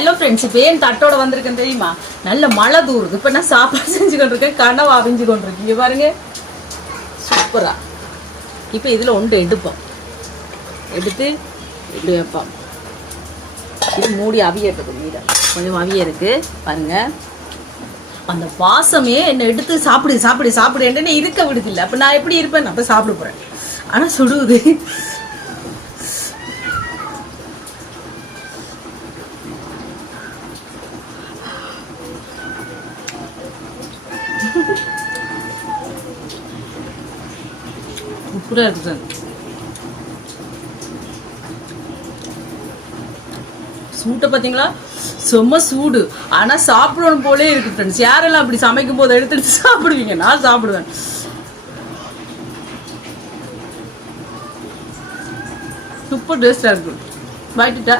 Hello friends, இப்போ ஏன் தட்டோட வந்திருக்கேன் தெரியுமா? நல்ல மழை தூருது. இப்போ நான் சாப்பாடு செஞ்சு கொண்டிருக்கேன், கனவு அவிஞ்சு கொண்டிருக்கேன். இங்கே பாருங்க, சூப்பரா. இப்போ இதில் ஒன்று எடுப்போம், எடுத்து இப்படி வைப்போம். இது மூடி அவியறதுக்கு மீதம் கொஞ்சம் அவிய இருக்கு பாருங்க. அந்த வாசமே என்னை எடுத்து சாப்பிடு சாப்பிடு சாப்பிடுன்னு இருக்க விடுதில்லை. அப்போ நான் எப்படி இருப்பேன்? நான் போய் சாப்பிட போகிறேன். ஆனால் சுடுவது. சூப்பராக இருக்குது சார். சூட்டை பார்த்தீங்களா? செம்ம சூடு. ஆனால் சாப்பிடணும் போலே இருக்கு ஃப்ரெண்ட்ஸ். யாரெல்லாம் அப்படி சமைக்கும் போது எடுத்துட்டு சாப்பிடுவீங்க? நான் சாப்பிடுவேன். சூப்பர் டேஸ்டாக இருக்கு. வாங்கிட்டா